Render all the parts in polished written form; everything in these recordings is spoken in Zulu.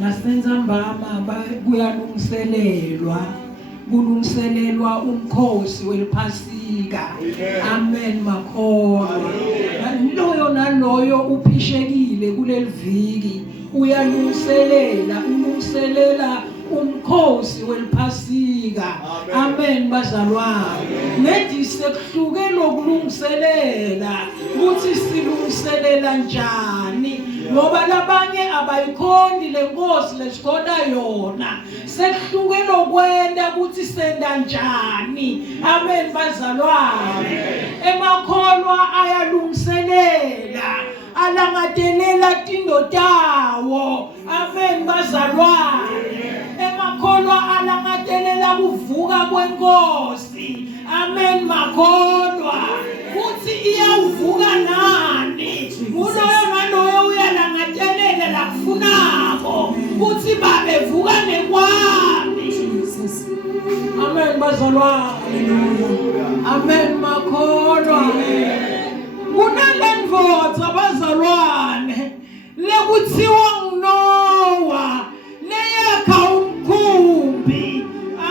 Nasenza mbama kulungiselelwa umkhosi weliphasika. Amen makholwa. Loyo naloyo uphishekile kuleli viki ulungiselela umkhosi weliphasika. Amen bazalwane. Nethi sekuhluke lokulungiselela ukuthi silungiselela njani ngoba labanye abayikhoni lenkosi lesikhona yona. Sekuhluke lokwenda ukuthi senda njani. Amen bazalwane. Emakholwa ayalungiselela alangadelela tindotawo. Amen bazalwane. Emakholwa alangadelela kuvuka kwenkosi. Amen makholwa. Kuthi iyawuvuka nani uloyo naloyo uyalangadelela lakufunako kuthi babevuka nekwami. Amen bazalwane. Amen makholwa. Kunalendvodza bazalwane lekuthiwa nguNowa leyakha umkhumbi.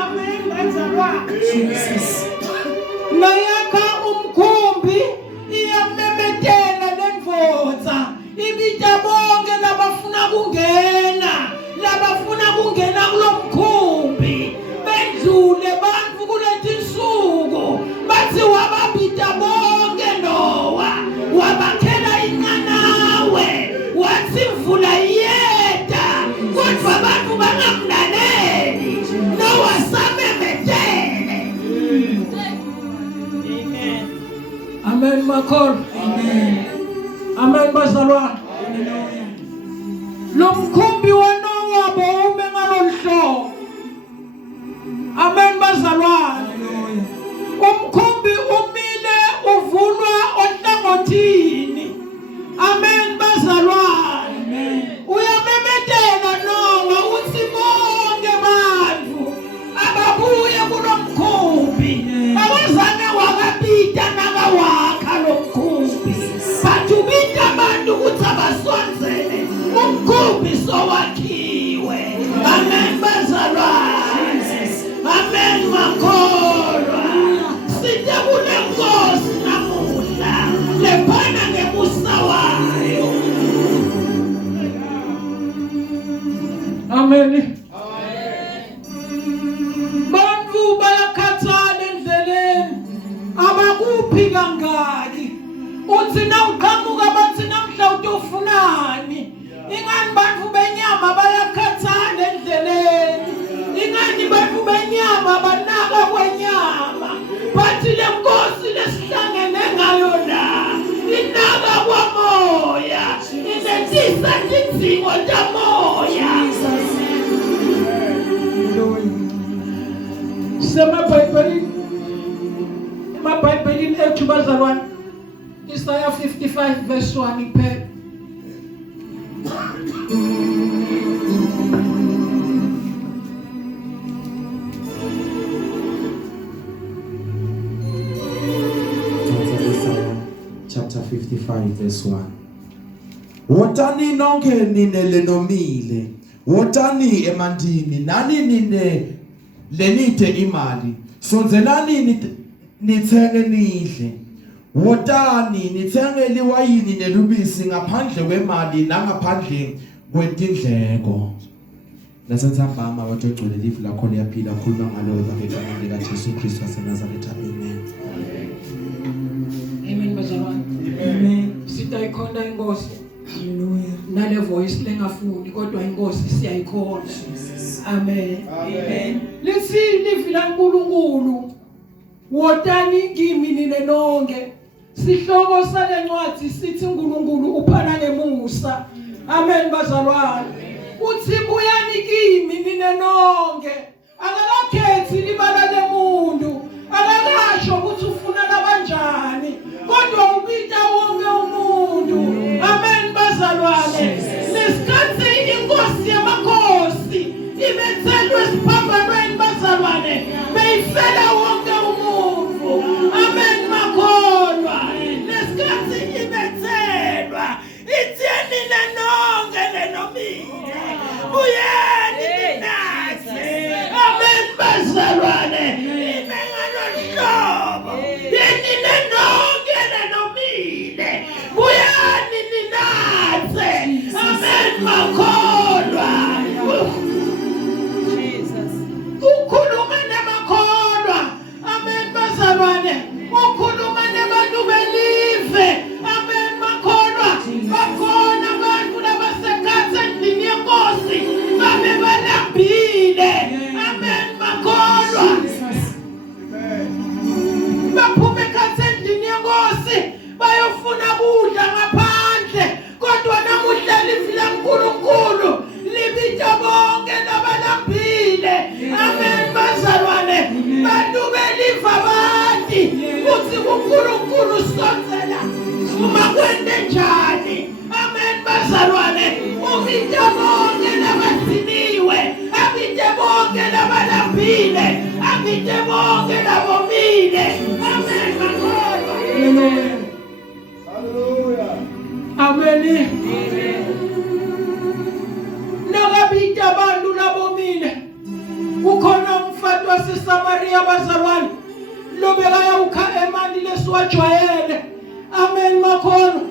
Amen bazalwane. Leyakha umkhumbi iyamemetela lendvodza ibita bonke labafuna kungena kulo mkhumbi bendlule bantfu kuletinsuku bathi wababita bonke Nowa wabakhela inqanawe wathi mvula iyeta kodwa abantu bangamlaleli Nowa samemetele. Amen makholwa. Amen bazalwane. Lo mkhumbi waNowa bowume ngaloluhlobo. Amen bazalwane. Umkhumbi umile uvulwa ohlangothini. Amen bazalwane. Uyamemetela Nowa uthi bonke bantfu ababuye kulo mkhumbi awazange wakabita nakawakha lo mkhumbi batubita abantu ukuthi abasonzele umkhumbi sowakhiwe. Amen bazalwane. Amen makholwa. Sithe kule nkosi namuhla lephana ngemusa wayo. Amen. Bantfu bayakhathala endleleni abakuphi kangaki uthi nawuqhamuka bathi namhla utofunani. Ingani bantfu benyama bayakhathala endleleni. Ingani bantfu benyama banaka kwenyama bathi le nkosi lesihlangene ngayo la inaka kwamoya inetisa tidzingo tamoya. Emabhayibhelini ethu bazalwane Isaiah 55 verse 1 iphela. Isaiah chapter 55 verse 1. Wotani nonke nine lenomile, wotani emandini nani nine lenithe imali, sonzelani nithenge nidle. Wotani nithenge liwayini nelubisi ngaphandle kwemali nangaphandle kwetindleko. Lasentsambama wajogcwele lifu lakho liyaphila khuluma ngalo ngegama lika Jesu Kristu waseNazaretha. Amen. Amen bazalwane. Amen. Sitayikhona inkosi. Hallelujah. Nale voice lengafuni kodwa inkosi siyayikhona. Amen. Amen. Lithi lifi laNkulunkulu wotani kimi nine nonke. Sihloko salencwadi sithi uNkulunkulu uphana ngemusa. Amen bazalwane. Uthi buyani kimi nine nonke. Akakakhethi libala lemuntu. Akakasho ukuthi ufuna labanjani. Kodwa ubita wonke umuntu. Amen bazalwane. Lesikhathi inkosi yamakhosi imethelwe siphambanweni bazalwane. Beyifela wonke umuntu. Amen makholwa. Lesikhathi imethelwa. Itheni nonke lenomile. aphile angite bonke labomile. Amen makholwa. Hallelujah. Amen. Nakabita abantu labomile. Kukhona umfati waseSamaria bazalwane lobekaya ukha emanti lesiwajwayele. Amen makholwa.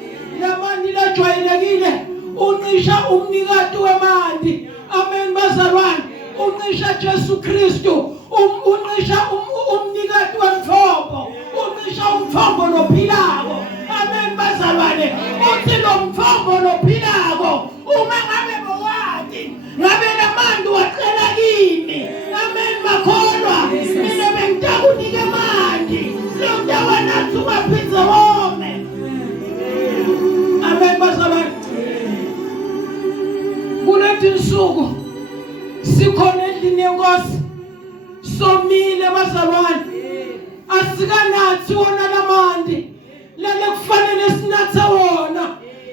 Lamanti lajwayelekile uncisha umnikati wemanti. Amen bazalwane. Uncisha Jesu Kristu. Uncisha umnikati wemthombo. Uncisha umthombo lophilako. Amen bazalwane. Uthi lo mthombo lophilako uma ngabe bowati ngabe lamanti wacela kimi. Amen makholwa. Mina bengitakunike manje. Lo ndawa nathi ungaphindze wome. Amen bazalwane. Kulethi insuku sikhona endlini yenkosi somile bazalwane. Asikanathi wona lamanti lale kufanele sinathe wona.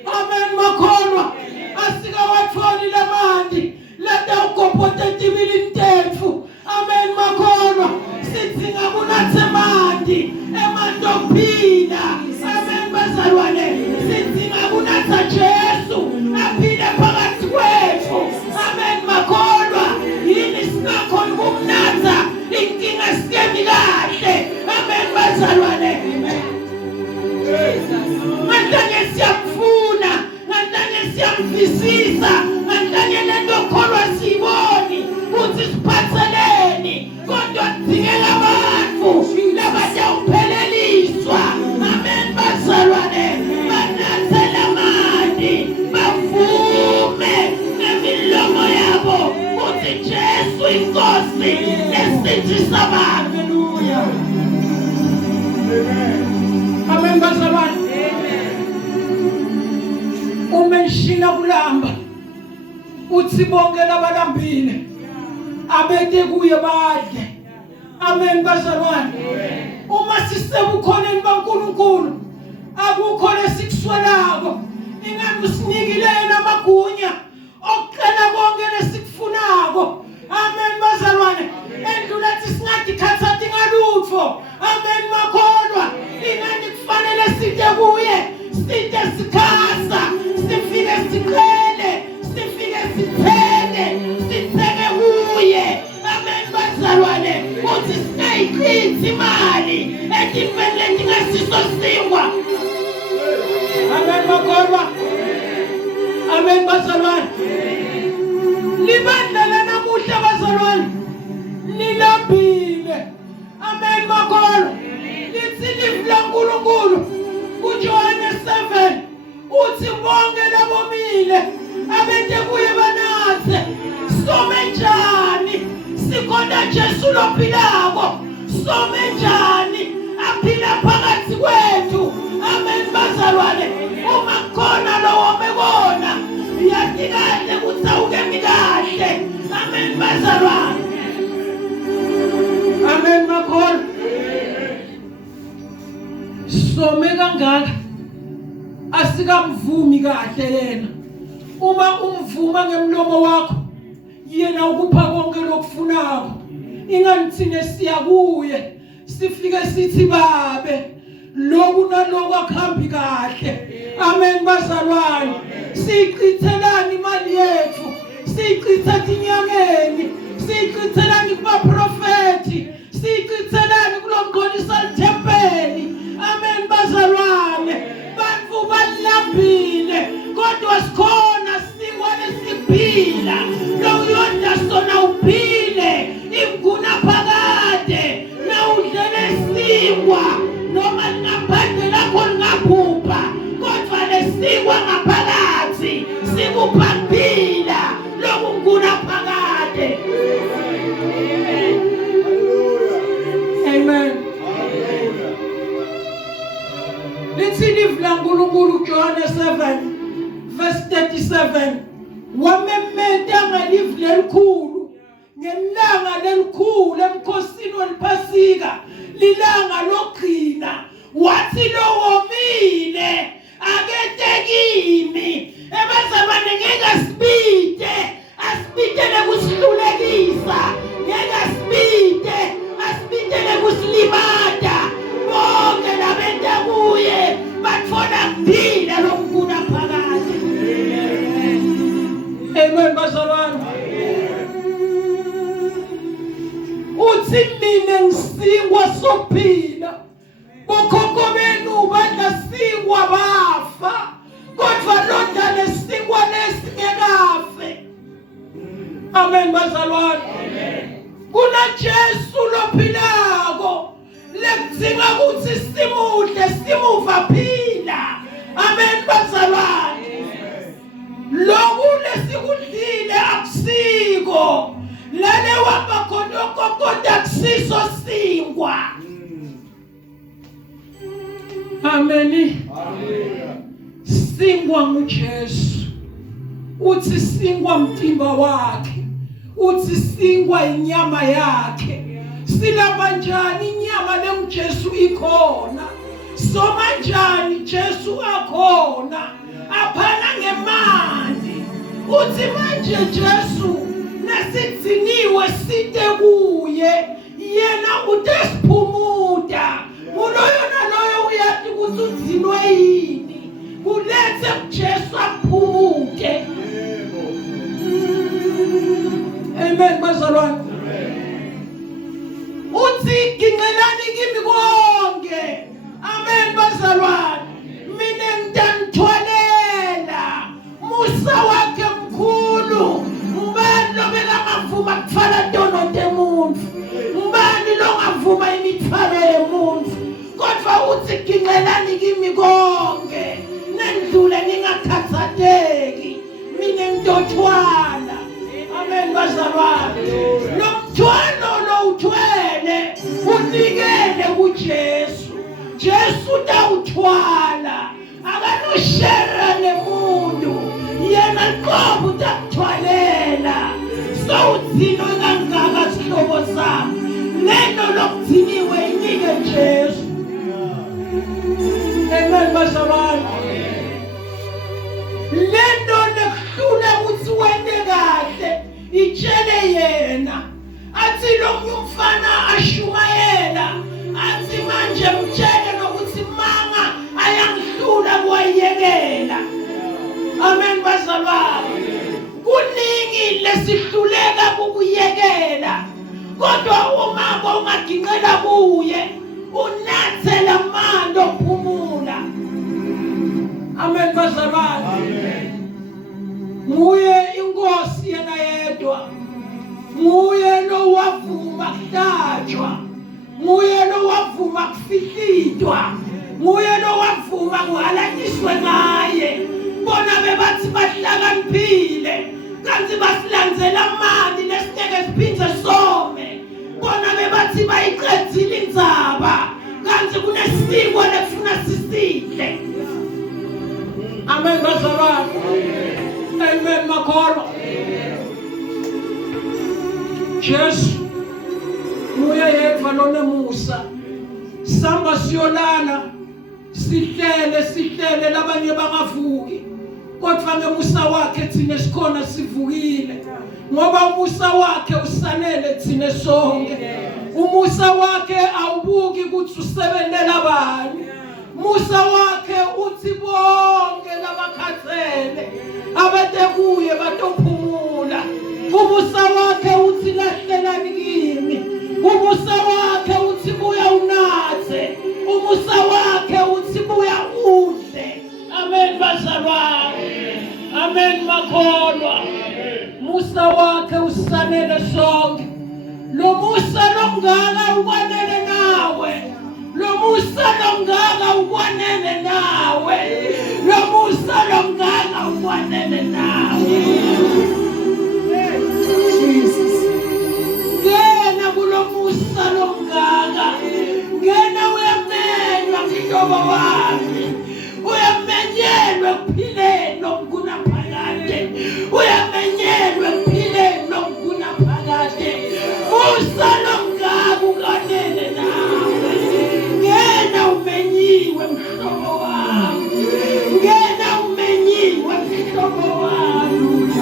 Amen makholwa. Asikawatholi lamanti lada ukopota tibili ntetfu. Amen makholwa. Sithi ngakunathe manti emanti okuphila. Amen bazalwane. Sithi ngakunatha Jesu aphile phakathi kwethu. Amen makholwa. Yini singakhona ukumnatha inkinga sikemi kahle. Amen bazalwane. Ngantanye siyakufuna, ngantanye siyamvisisa, ngantanye lento kholwa siyiboni ukuthi siphatheleni. Kodwa kudingeka abantu labatawupheleliswa. Amen bazalwane. Banathe lamanti bavume ngemilomo yabo ukuthi Jesu inkosi nesithisa abantu. Amen bazalwane. Umeshina kulamba uthi bonke labalambile abete kuye badle. Amen bazalwane. Uma sisebukhoneni baNkulunkulu akukho lesikuswelako. Ingani usinikile namagunya okuqala konke lesikufunako. Amen bazalwane. Endlulathi singadikhathathi ngalutho. Amen makholwa. Ingani kufanele side kuye, side sikhasa, sifike siqele, sifike sithele, sitheke kuye. Amen bazalwane. Uthi singayichithi imali etimele ndingasiso singwa. Amen makholwa. Amen bazalwane. Libandla namuhla bazalwane nilambile. Amen makholwa. Lithi livu laNkulunkulu kuJohane 7 uthi bonke labomile abete kuye banathe. Some njani sikhona Jesu lophilako. Some njani aphila phakathi kwethu. Amen bazalwane. Uma khona lowo mekona yathi kahle kuthawuke mikahle. Amen bazalwane. Amen makholwa. Some kangaka asikamvumi kahle yena. Uma umvuma ngemlomo wakho yena ukupha konke lokufunako. Ingani thina siya kuye sifike sithi babe lokhu nalokhu akhambi kahle. Amen bazalwane. Sichithelani imali yethu, sichitha inyangeni, sichithelani kuba profeti, sichithelani kulomqonisa lithempeli. Amen bazalwane. Bantu balambile kodwa sikhona sikwale siphila. Lo yonda sona uphile imguna phakade na udlele sikwa noma ngaphandle lakho lingaphupha kodwa lesikwa ngaphakathi sikuphaphila lokunguna phakade. Amen. Lithi livu laNkulunkulu John 7 verse 37 wamemeta ngalivu lelikhulu ngelanga lelikhulu emkhosini weliphasika lilanga logcina wathi lo womile akete kimi ebazalwane ngeke asibite kusihlulela ngeke asibite Amen bazalwane. Uthi mina ngisingwa sophila. Bokhokho benu badasingwa bafa. Kodwa londa lesingwa lesingekafe. Amen bazalwane. Kuna Jesu lophilako. Lekudzinga ukuthi simuhle simuva phila. Amen bazalwane. Lokhu lesikudlile akusiko. Lale wamba khona kodwa akusiso singwa. Amen. Singwa nguJesu. Uthi singwa mtimba wakhe. Uthi singwa inyama yakhe. Silamba njani inyama leMjesu ikhona. Soma njani Jesu akhona. Aphana ngemali. Uthi manje Jesu nasitsiniwe site kuye. Yena utesiphumuda. Uloyo naloyo uyathi ukuthi udzinwe yini. Kulethe uJesu aphumude. Amen bazalwane. Uthi ginqelani kimi konke. Amen bazalwane. Mina ngitanithwalela. Musa wakhe mkhulu. Mbani lobeka ngavuma kuthwala dono demuntu. Mbani lo ngavuma imithwalo yemuntu. Kodwa uthi ginqelani kimi konke. Nendlule ningakhathateki. Mina ngidothwala. Amen bazalwane. Lo mthwalo lo uthwele unikele kuJesu. Jesu utawuthwala. Akanoshera nemuntu. Yena qobo utakuthwalela. So udzino kangaka sihlobo sami. Lento lokugciniwe inike Jesu. Amen bazalwane. Lento lekuhlula ukuthi wende kahle itshele yena. Athi lo mfana ashumayela. Athi manje mtshele nokuthi mama ayangihlula kwayekela. Amen bazalwane. Kuningi lesihluleka ukuyekela. Kodwa uma ungaginqela kuye unathela amandla okuphumula. Amen bazalwane. Nguye inkosi yena yedwa. Nguye lo wavuma kuhlatshwa. Nguye lo wavuma kufihlitwa. Nguye lo wavuma kuhalanyiswe ngaye. Bona bebathi bahlakaniphile. Kanti basilandzela amani lesiteke siphindze some. Bona bebathi bayiqedile indzaba. Kanti kunesiko lekufuna sisidle. Amen bazalwane. Amen makholwa. Jesu nguye yedwa lonemusa. Samba siyolala sihlele labanye bangavuki. Kodwa ngemusa wakhe thina sikhona sivukile. Ngoba umusa wakhe usanele thina sonke. Umusa wakhe awubuki ukuthi usebenzela abanye. Musa wakhe uthi bonke labakhathele abade kuye batophumula. Umusa wakhe uthi lahlelani kimi. Umusa wakhe uthi buya unathe. Umusa wakhe uthi buya udle. Amen bazalwane. Amen makholwa. Musa wakhe usanele sonke. Lo musa longaka ukwanele nawe. Lo musa longaka ukwanele nawe. Lo musa longaka ukwanele nawe. Jesus. Ngena kulo musa longaka. Ngena uyamenywa mhlobo wami. Uyamenyelwe kuphileni okunaphakade. Uyamenyelwe kuphileni okunaphakade. Musa longaka ukwanele nawe. Ngena umenyiwe mhlobo wami. Ngena umenyiwe mhlobo wami.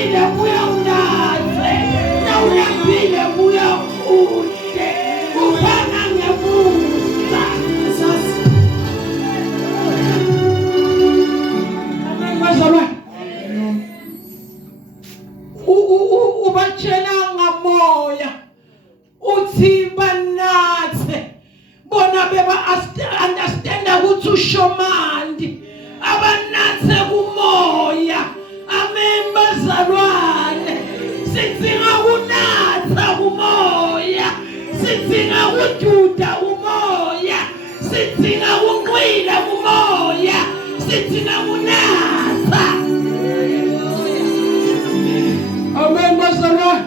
ulambile buya unathe, na ulambile buya udle, ufana ngemusa. Amen bazalwane. Ubatshela ngamoya uthi banathe, bona beba understand ukuthi ushomandi abanathe kumoya. Amen bazalwane, sidinga kunatha kumoya, sidinga kujuda kumoya, sidinga kunqila kumoya, sidinga kunatha. Amen bazalwane.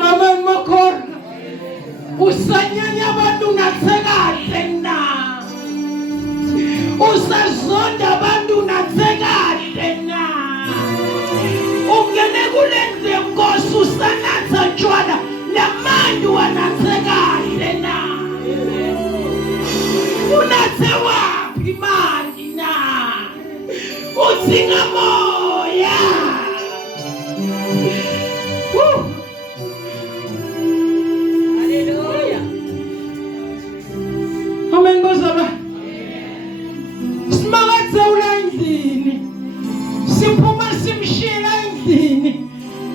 Amen makhona. Usanyanya abantu nathe kahle na, usazonda abantu nathe kahle na, ungene kule ndlu yenkosi usanatha tshwala namantu wanathe kahle na. Unathe waphi manje na, udzinga moya. Hallelujah. Amen bazalwane. Simakazela endlini, siphuma simshila endlini,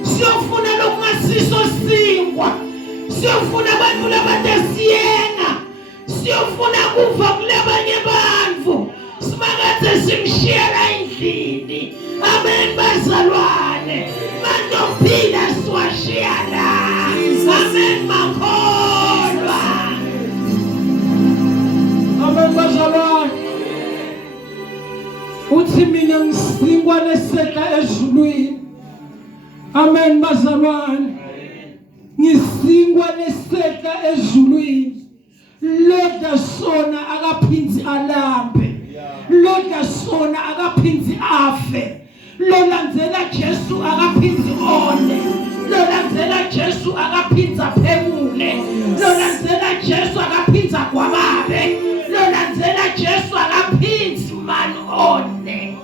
siyofuna lokungasiso singwa, siyofuna abantu labadesiyena, siyofuna kuva kulabanye bantu, simakade simshila endlini. Amen bazalwane. Mandophila siwashiyana. Amen makholwa. Amen bazalwane. Uthi mina ngisingwa lesehla ezulwini. Amen bazalwane. Ngisingwa lesehla ezulwini. Loda sona akaphindi alambe, loda sona akaphindi afe, lolandzela Jesu akaphindi one, lolandzela Jesu akaphindi aphemule, lolandzela Jesu akaphindi agwababe, lolandzela Jesu akaphindi man one.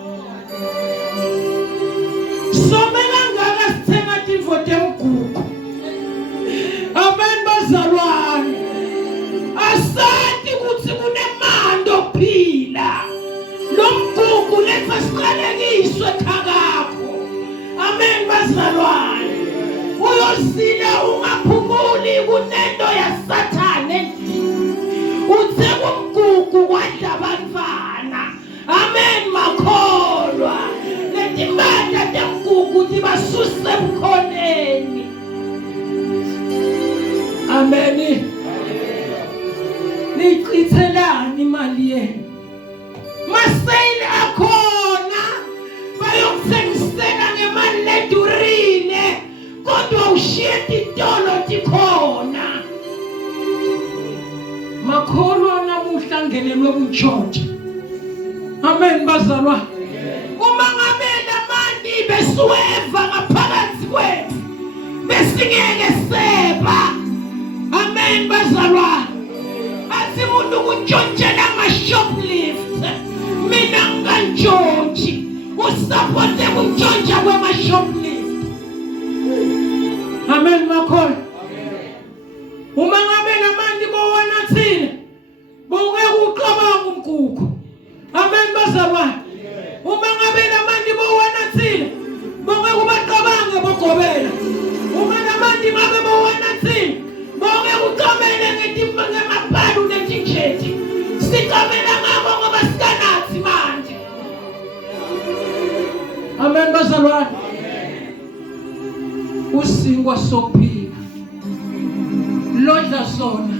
Somela ngaka sithenga timvo temgugu. Amen bazalwane. Asati ukuthi kunemando okuphila. Lomgugu letha siqalekiswe khakakho. Amen bazalwane. Uyosila ungaphumuli kunento yaSathane. Uthe kumgugu kwadla abantwana. Amen makholwa. Letimandla temgugu tibasuse ebukhoneni. Amen. Nichithelani imali yenu. Masayini akhona bayokuthengisela ngemali ledurile, kodwa ushiye titolo tikhona. Makholwa namuhla ngenelwe kumtshontsha. Amen bazalwane. Uma ngabe lamandi besuweva ngaphakathi kwethu, besingeke seba. Amen bazalwane. Athi umuntu kuntshontshela ama-shoplift, mina ngingantshontshi, usapote kuntshontsha kwama-shoplift. Amen makhona. Uma ngabe namandi bowanathile, bongeke uqabanga umgugu. Amen bazalwane. Uma ngabe namandi bowanathile, bongeke ubaqabange bogobela. Uma namandi ngabe bowanathile, bongeke uqamele ngemabhalu nenjinjethi. Siqamela ngabo ngoba sikanathi manje. Amen bazalwane. Usingwa sophila, lodla sona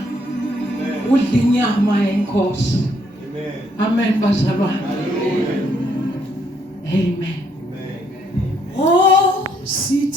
udla inyama yenkosi. Amen bazalwane. Amen. Oh sithi